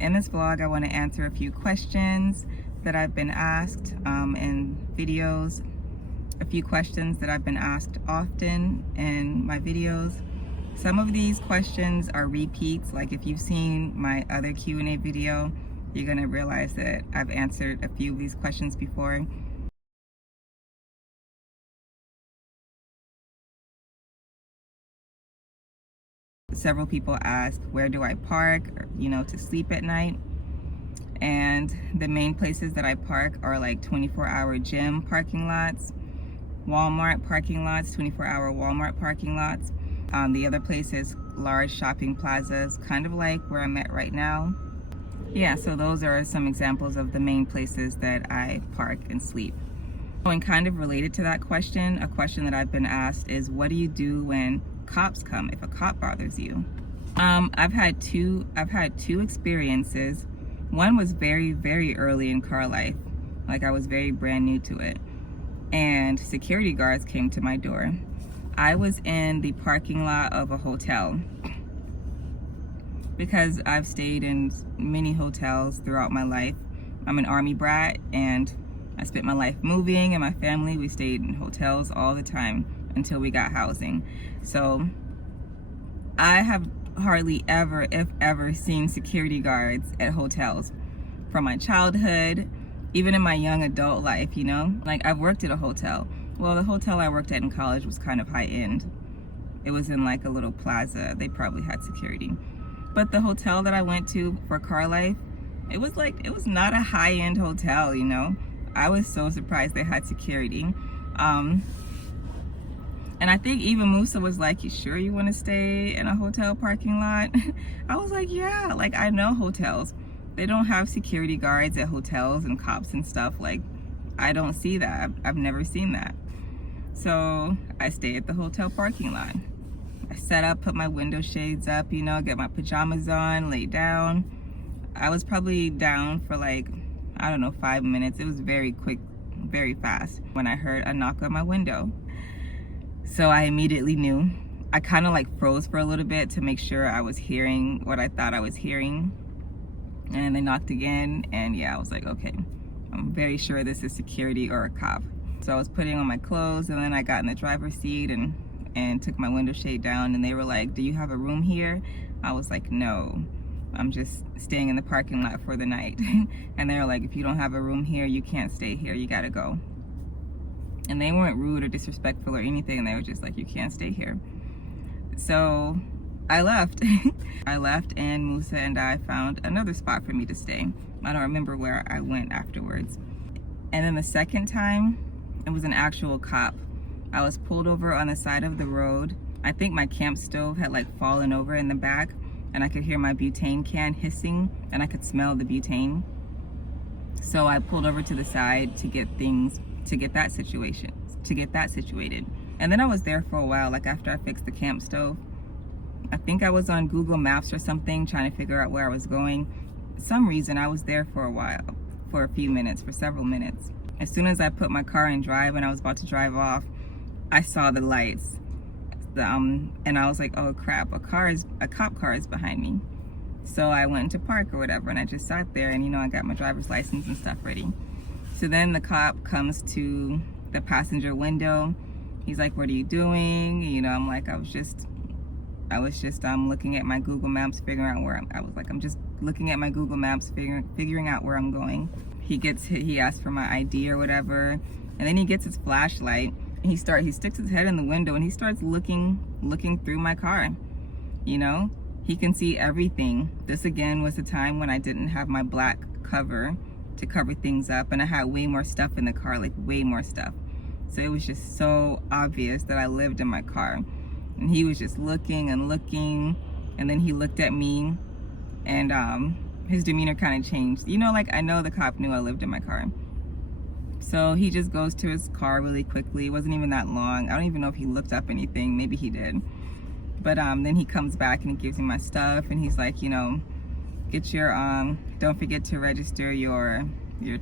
In this vlog, I want to answer a few questions that I've been asked in videos, a few questions that I've been asked often in my videos. Some of these questions are repeats, like if you've seen my other Q&A video, you're gonna realize that I've answered a few of these questions before. Several people ask, where do I park, to sleep at night? And the main places that I park are like 24-hour gym parking lots, Walmart parking lots, 24-hour Walmart parking lots. The other places, large shopping plazas, kind of like where I'm at right now. Yeah, so those are some examples of the main places that I park and sleep. And kind of related to that question, a question that I've been asked is, what do you do when cops come, if a cop bothers you? I've had two experiences. One was very, very early in car life. Like I was very brand new to it. And security guards came to my door. I was in the parking lot of a hotel because I've stayed in many hotels throughout my life. I'm an Army brat and I spent my life moving, and my family, we stayed in hotels all the time until we got housing. So I have hardly ever, if ever, seen security guards at hotels from my childhood, even in my young adult life, Like I've worked at a hotel. Well, the hotel I worked at in college was kind of high end. It was in like a little plaza. They probably had security. But the hotel that I went to for car life, it was not a high end hotel, I was so surprised they had security. And I think even Moosa was like, you sure you want to stay in a hotel parking lot? I was like, yeah, like I know hotels. They don't have security guards at hotels and cops and stuff. Like, I don't see that. I've never seen that. So I stay at the hotel parking lot. I set up, put my window shades up, get my pajamas on, lay down. I was probably down for like, I don't know, 5 minutes. It was very quick, very fast when I heard a knock on my window. So I immediately knew. I kind of like froze for a little bit to make sure I was hearing what I thought I was hearing. And they knocked again, and yeah, I was like, okay, I'm very sure this is security or a cop. So I was putting on my clothes, and then I got in the driver's seat and took my window shade down, and they were like, do you have a room here? I was like, no, I'm just staying in the parking lot for the night. And they were like, if you don't have a room here, you can't stay here, you gotta go. And they weren't rude or disrespectful or anything. They were just like, you can't stay here. So I left. I left, and Moosa and I found another spot for me to stay. I don't remember where I went afterwards. And then the second time, it was an actual cop. I was pulled over on the side of the road. I think my camp stove had like fallen over in the back, and I could hear my butane can hissing, and I could smell the butane. So I pulled over to the side to get that situated. And then I was there for a while, like after I fixed the camp stove. I think I was on Google Maps or something, trying to figure out where I was going. For some reason, I was there for a while, for a few minutes, for several minutes. As soon as I put my car in drive and I was about to drive off, I saw the lights. And I was like, oh crap, a cop car is behind me. So I went into park or whatever, and I just sat there, and I got my driver's license and stuff ready. So then the cop comes to the passenger window. He's like, what are you doing? I'm like, I was just looking at my Google Maps, figuring out where I'm just looking at my Google Maps, figuring out where I'm going. He asked for my ID or whatever, and then he gets his flashlight. And he sticks his head in the window, and he starts looking through my car. He can see everything. This again was the time when I didn't have my black cover to cover things up, and I had way more stuff in the car, like way more stuff. So it was just so obvious that I lived in my car. And he was just looking and looking, and then he looked at me, and his demeanor kind of changed. Like I know the cop knew I lived in my car. So he just goes to his car really quickly. It wasn't even that long. I don't even know if he looked up anything. Maybe he did. But then he comes back and he gives me my stuff, and he's like, get your don't forget to register your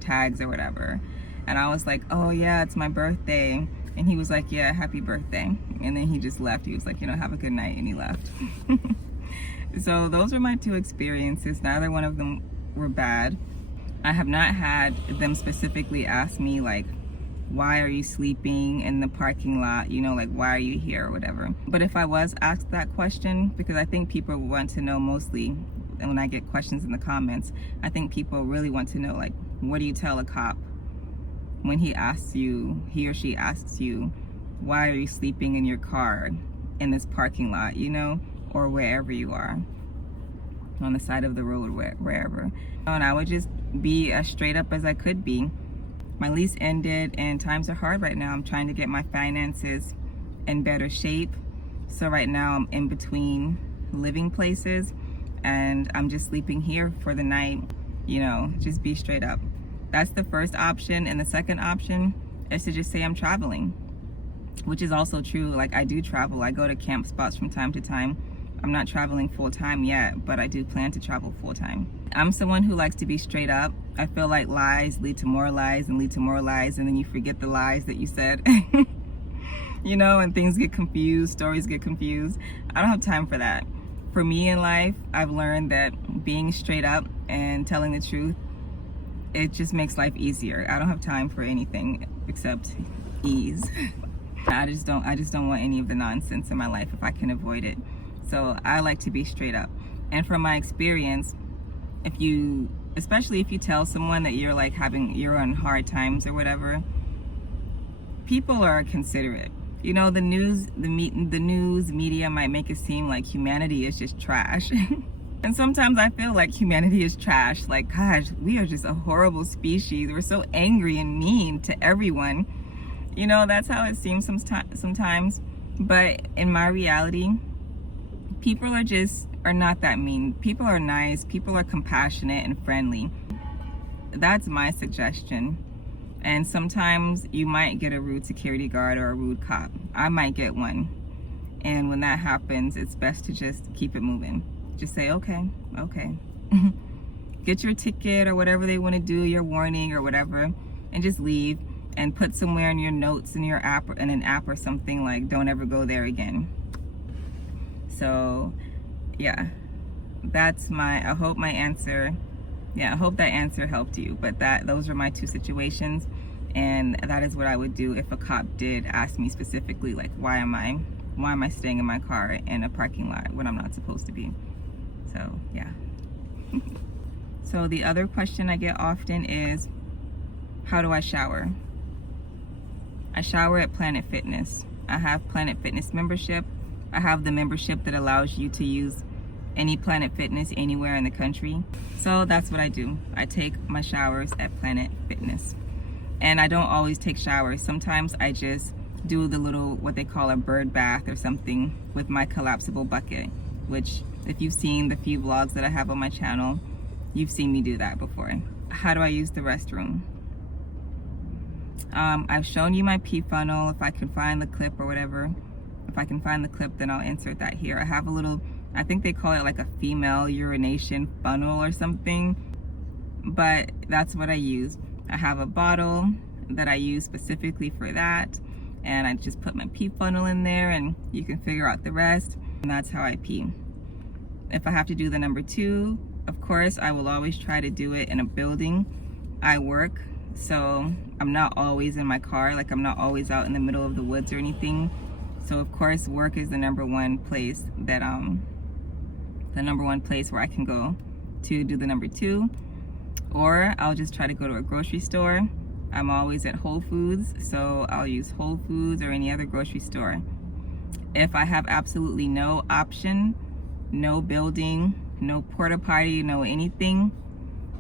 tags or whatever. And I was like, oh yeah, it's my birthday. And he was like, yeah, happy birthday. And then he just left. He was like, have a good night, and he left. So those are my two experiences. Neither one of them were bad. I have not had them specifically ask me like, why are you sleeping in the parking lot? You know, like, why are you here or whatever. But if I was asked that question, because I think people want to know mostly, and when I get questions in the comments, I think people really want to know, like, what do you tell a cop when he or she asks you, why are you sleeping in your car in this parking lot, you know, or wherever you are, on the side of the road, wherever. And I would just be as straight up as I could be. My lease ended and times are hard right now. I'm trying to get my finances in better shape. So right now I'm in between living places and I'm just sleeping here for the night, you know, just be straight up. That's the first option. And the second option is to just say I'm traveling, which is also true. Like, I do travel. I go to camp spots from time to time. I'm not traveling full time yet, but I do plan to travel full time. I'm someone who likes to be straight up. I feel like lies lead to more lies and lead to more lies, and then you forget the lies that you said. You know, and things get confused, stories get confused. I don't have time for that. For me in life, I've learned that being straight up and telling the truth, it just makes life easier. I don't have time for anything except ease. I just don't want any of the nonsense in my life if I can avoid it. So I like to be straight up. And from my experience, especially if you tell someone that you're on hard times or whatever, people are considerate. You know, the news media might make it seem like humanity is just trash. And sometimes I feel like humanity is trash. Like, gosh, we are just a horrible species. We're so angry and mean to everyone. You know, that's how it seems sometimes. But in my reality, people are not that mean. People are nice. People are compassionate and friendly. That's my suggestion. And sometimes you might get a rude security guard or a rude cop. I might get one. And when that happens, it's best to just keep it moving. Just say, okay. Get your ticket or whatever they want to do, your warning or whatever, and just leave and put somewhere in your notes in your app, in an app or something, like, don't ever go there again. So yeah, I hope that answer helped you. But those are my two situations, and that is what I would do if a cop did ask me specifically, like, why am I staying in my car in a parking lot when I'm not supposed to be. So yeah. So the other question I get often is, how do I shower? I shower at Planet Fitness. I have Planet Fitness membership. I have the membership that allows you to use any Planet Fitness anywhere in the country. So that's what I do. I take my showers at Planet Fitness. And I don't always take showers. Sometimes I just do the little, what they call a bird bath or something with my collapsible bucket, which if you've seen the few vlogs that I have on my channel, you've seen me do that before. How do I use the restroom? I've shown you my pee funnel. If I can find the clip or whatever. If I can find the clip, then I'll insert that here. I have a little, I think they call it like a female urination funnel or something, but that's what I use. I have a bottle that I use specifically for that, and I just put my pee funnel in there, and you can figure out the rest, and that's how I pee. If I have to do the number 2, of course, I will always try to do it in a building. I work, so I'm not always in my car, like I'm not always out in the middle of the woods or anything. So of course, work is the number one place that where I can go to do the number 2. Or I'll just try to go to a grocery store. I'm always at Whole Foods, so I'll use Whole Foods or any other grocery store. If I have absolutely no option, no building, no porta potty, no anything,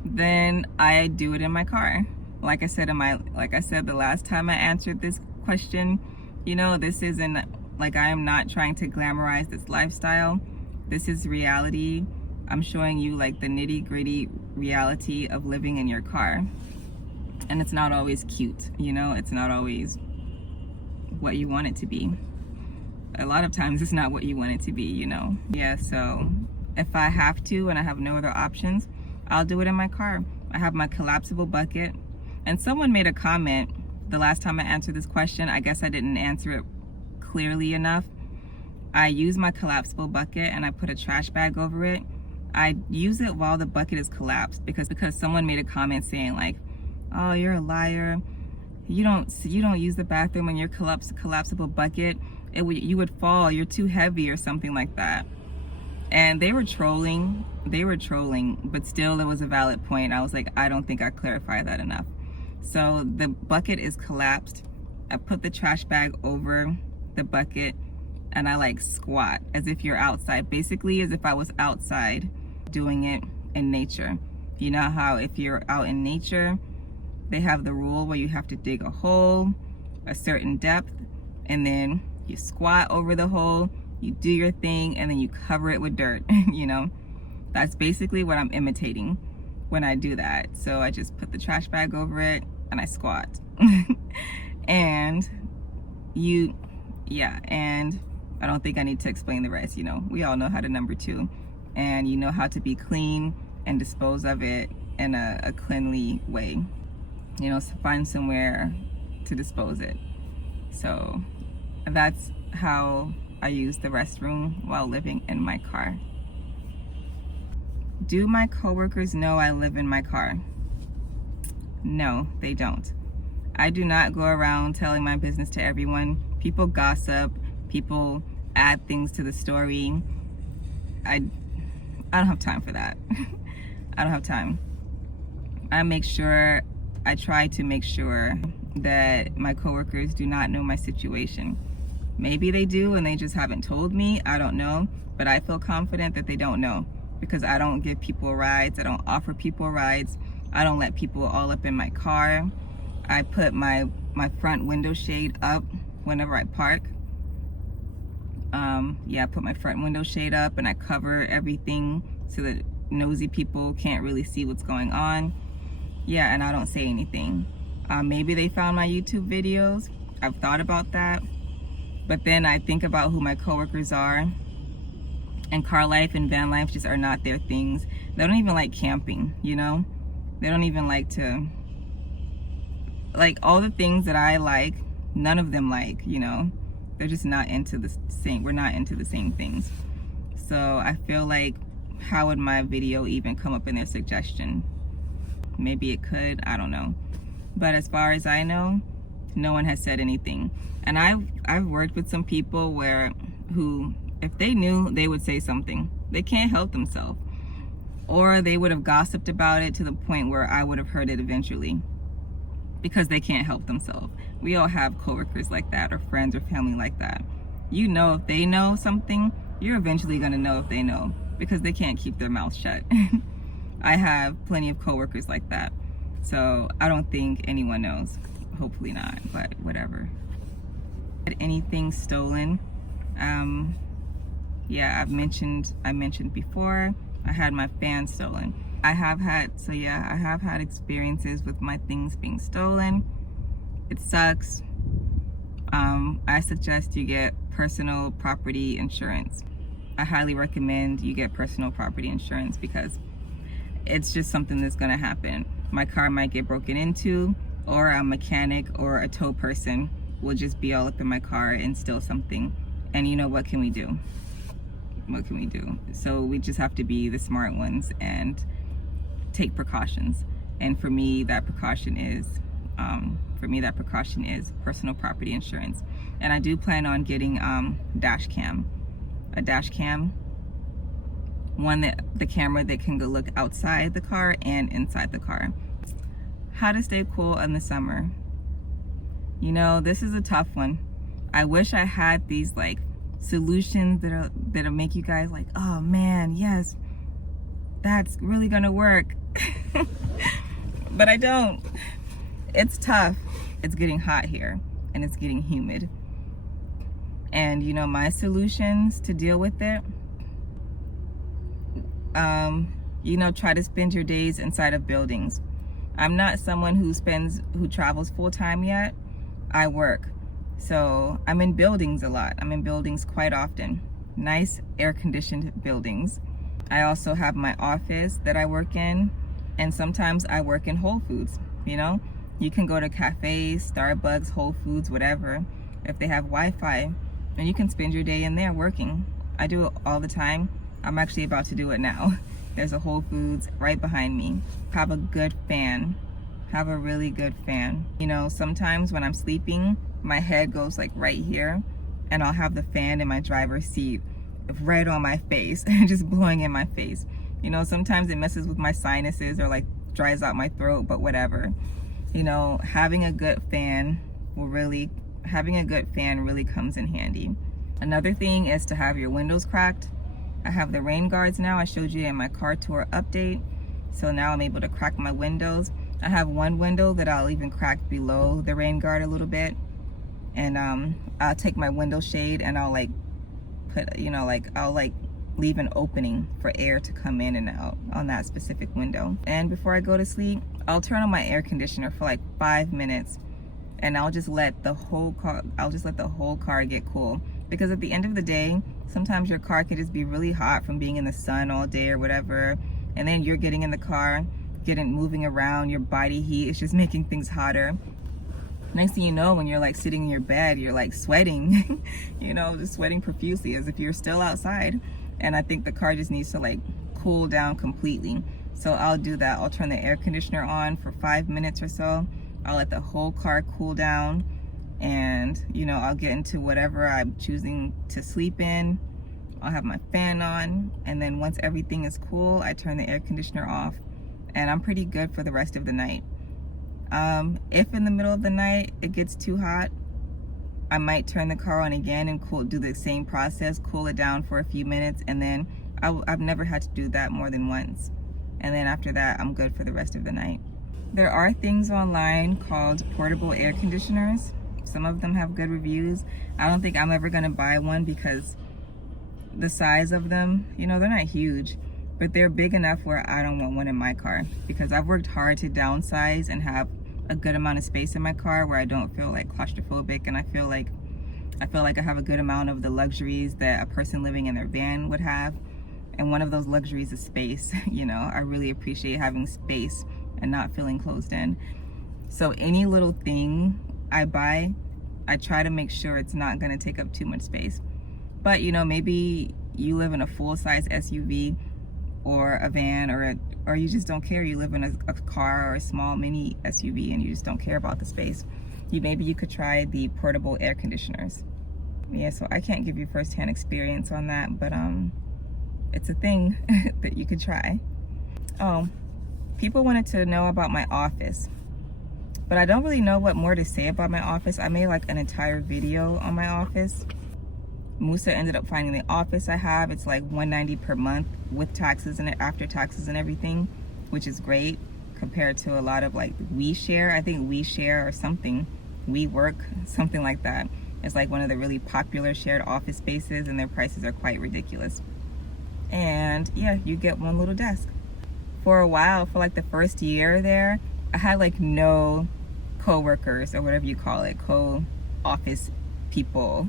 then I do it in my car. Like I said the last time I answered this question, you know, this isn't like, I am not trying to glamorize this lifestyle. This is reality. I'm showing you like the nitty-gritty reality of living in your car. And it's not always cute, you know, it's not always what you want it to be. A lot of times it's not what you want it to be, you know. Yeah, so if I have to and I have no other options, I'll do it in my car. I have my collapsible bucket. And someone made a comment the last time I answered this question. I guess I didn't answer it clearly enough, I use my collapsible bucket and I put a trash bag over it. I use it while the bucket is collapsed because someone made a comment saying like, oh, you're a liar. You don't use the bathroom in your collapsible bucket. You would fall. You're too heavy or something like that. And they were trolling, but still it was a valid point. I was like, I don't think I clarified that enough. So the bucket is collapsed. I put the trash bag over the bucket and I like squat as if you're outside, basically as if I was outside doing it in nature. You know how if you're out in nature, they have the rule where you have to dig a hole a certain depth and then you squat over the hole, you do your thing, and then you cover it with dirt. You know, that's basically what I'm imitating when I do that. So I just put the trash bag over it and I squat. And and I don't think I need to explain the rest. You know, we all know how to number two, and you know how to be clean and dispose of it in a cleanly way. You know, find somewhere to dispose it. So that's how I use the restroom while living in my car. Do my coworkers know I live in my car? No, they don't. I do not go around telling my business to everyone. People gossip, people add things to the story. I don't have time for that. I don't have time. I try to make sure that my coworkers do not know my situation. Maybe they do and they just haven't told me, I don't know, but I feel confident that they don't know because I don't give people rides, I don't offer people rides, I don't let people all up in my car. I put my front window shade up whenever I park. I put my front window shade up and I cover everything so that nosy people can't really see what's going on. Yeah, and I don't say anything. Maybe they found my YouTube videos. I've thought about that. But then I think about who my coworkers are, and car life and van life just are not their things. They don't even like camping, you know? They don't even like to, like all the things that I like, none of them like, you know? They're just not into the same, we're not into the same things. So I feel like, how would my video even come up in their suggestion? Maybe it could, I don't know. But as far as I know, no one has said anything. And I've worked with some people who, if they knew, they would say something. They can't help themselves. Or they would have gossiped about it to the point where I would have heard it eventually. Because they can't help themselves. We all have coworkers like that, or friends or family like that. You know, if they know something, you're eventually gonna know if they know, because they can't keep their mouth shut. I have plenty of coworkers like that. So I don't think anyone knows. Hopefully not, but whatever. Anything stolen? Yeah, I mentioned before, I had my fan stolen. I have had experiences with my things being stolen. It sucks. I suggest you get personal property insurance. I highly recommend you get personal property insurance because it's just something that's gonna happen. My car might get broken into, or a mechanic or a tow person will just be all up in my car and steal something. And you know, what can we do? What can we do? So we just have to be the smart ones and take precautions. And for me, that precaution is personal property insurance. And I do plan on getting a dash cam, one that the camera that can go look outside the car and inside the car. How to stay cool in the summer. You know, this is a tough one. I wish I had these like solutions that'll make you guys like, oh man, yes, that's really gonna work. But I don't. It's tough. It's getting hot here and it's getting humid. And you know, my solutions to deal with it, you know, try to spend your days inside of buildings. I'm not someone who travels full time yet. I work. So I'm in buildings a lot. I'm in buildings quite often. Nice air conditioned buildings. I also have my office that I work in, and sometimes I work in Whole Foods. You know, you can go to cafes, Starbucks, Whole Foods, whatever. If they have Wi-Fi, and you can spend your day in there working. I do it all the time. I'm actually about to do it now. There's a Whole Foods right behind me. Have a good fan. Have a really good fan. You know, sometimes when I'm sleeping, my head goes like right here, and I'll have the fan in my driver's seat right on my face, just blowing in my face. You know, sometimes it messes with my sinuses or like dries out my throat, but whatever. You know, having a good fan really comes in handy. Another thing is to have your windows cracked. I have the rain guards now. I showed you in my car tour update. So now I'm able to crack my windows. I have one window that I'll even crack below the rain guard a little bit. And I'll take my window shade and I'll like put, you know, like I'll like leave an opening for air to come in and out on that specific window. And before I go to sleep, I'll turn on my air conditioner for like 5 minutes, and I'll just let the whole car get cool. Because at the end of the day, sometimes your car could just be really hot from being in the sun all day or whatever, and then you're getting in the car, moving around, your body heat is just making things hotter. Next thing you know, when you're like sitting in your bed, you're like sweating, you know, just sweating profusely as if you're still outside. And I think the car just needs to like cool down completely. So I'll do that. I'll turn the air conditioner on for 5 minutes or so. I'll let the whole car cool down, and you know, I'll get into whatever I'm choosing to sleep in. I'll have my fan on, and then once everything is cool, I turn the air conditioner off, and I'm pretty good for the rest of the night. If in the middle of the night it gets too hot, I might turn the car on again and do the same process, cool it down for a few minutes, and then I've never had to do that more than once. And then after that, I'm good for the rest of the night. There are things online called portable air conditioners. Some of them have good reviews. I don't think I'm ever gonna buy one because the size of them, you know, they're not huge, but they're big enough where I don't want one in my car, because I've worked hard to downsize and have a good amount of space in my car where I don't feel like claustrophobic, and I feel like I have a good amount of the luxuries that a person living in their van would have. And one of those luxuries is space. You know, I really appreciate having space and not feeling closed in. So any little thing I buy, I try to make sure it's not gonna take up too much space. But you know, maybe you live in a full-size SUV or a van, or you just don't care. You live in a car or a small mini SUV and you just don't care about the space. Maybe you could try the portable air conditioners. Yeah, so I can't give you firsthand experience on that, but it's a thing that you could try. Oh, people wanted to know about my office, but I don't really know what more to say about my office. I made like an entire video on my office. Moosa ended up finding the office I have. It's like $190 per month with taxes and after taxes and everything, which is great compared to a lot of like WeShare. I think WeShare or something, WeWork, something like that. It's like one of the really popular shared office spaces, and their prices are quite ridiculous. And yeah, you get one little desk. For a while, for like the first year there, I had like no coworkers or whatever you call it, co-office people.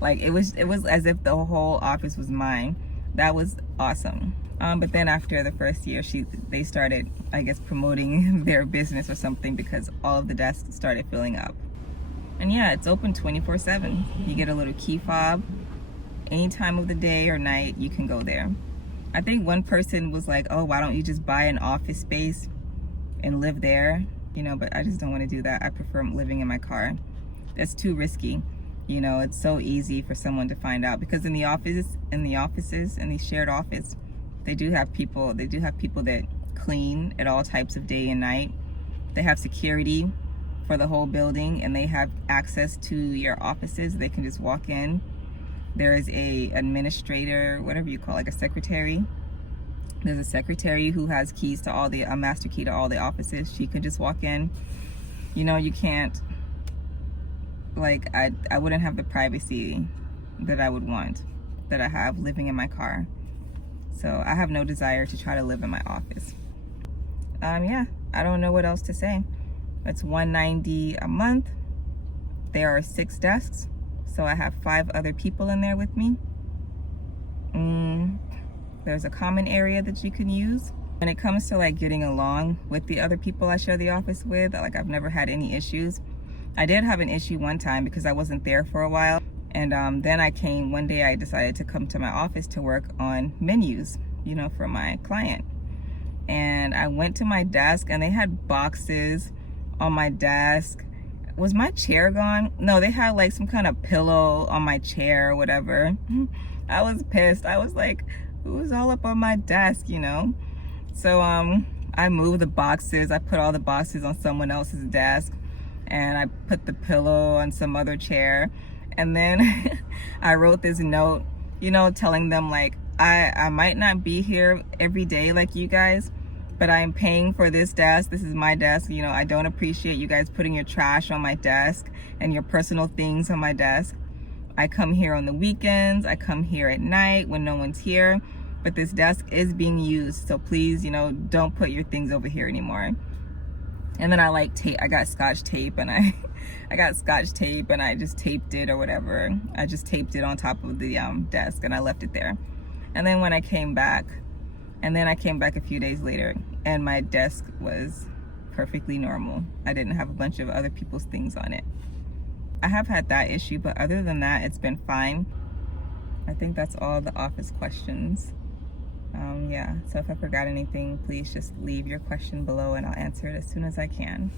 Like it was as if the whole office was mine. That was awesome. But then after the first year, they started, I guess, promoting their business or something, because all of the desks started filling up. And yeah, it's open 24/7. You get a little key fob. Any time of the day or night, you can go there. I think one person was like, oh, why don't you just buy an office space and live there? You know, but I just don't want to do that. I prefer living in my car. That's too risky. You know, it's so easy for someone to find out, because in the offices, in the shared office, they do have people that clean at all types of day and night. They have security for the whole building, and they have access to your offices. They can just walk in. There is a administrator, whatever you call it, like a secretary. There's a secretary who has keys to a master key to all the offices. She can just walk in. You know, you can't, like, I wouldn't have the privacy that I would want, that I have living in my car. So I have no desire to try to live in my office. Yeah, I don't know what else to say. It's $190 a month. There are 6 desks, so I have 5 other people in there with me. There's a common area that you can use. When it comes to like getting along with the other people I share the office with, like, I've never had any issues. I did have an issue one time because I wasn't there for a while, And then one day I decided to come to my office to work on menus, you know, for my client. And I went to my desk and they had boxes on my desk. Was my chair gone? No, they had like some kind of pillow on my chair or whatever. I was pissed. I was like, who's all up on my desk, you know? So I moved the boxes. I put all the boxes on someone else's desk, and I put the pillow on some other chair. And then I wrote this note, you know, telling them like, I might not be here every day like you guys, but I am paying for this desk. This is my desk. You know, I don't appreciate you guys putting your trash on my desk and your personal things on my desk. I come here on the weekends. I come here at night when no one's here, but this desk is being used. So please, you know, don't put your things over here anymore. And then I got scotch tape, and I got scotch tape and I just taped it or whatever. I just taped it on top of the desk and I left it there. And then when I came back, a few days later, and my desk was perfectly normal. I didn't have a bunch of other people's things on it. I have had that issue, but other than that, it's been fine. I think that's all the office questions. Yeah, so if I forgot anything, please just leave your question below and I'll answer it as soon as I can.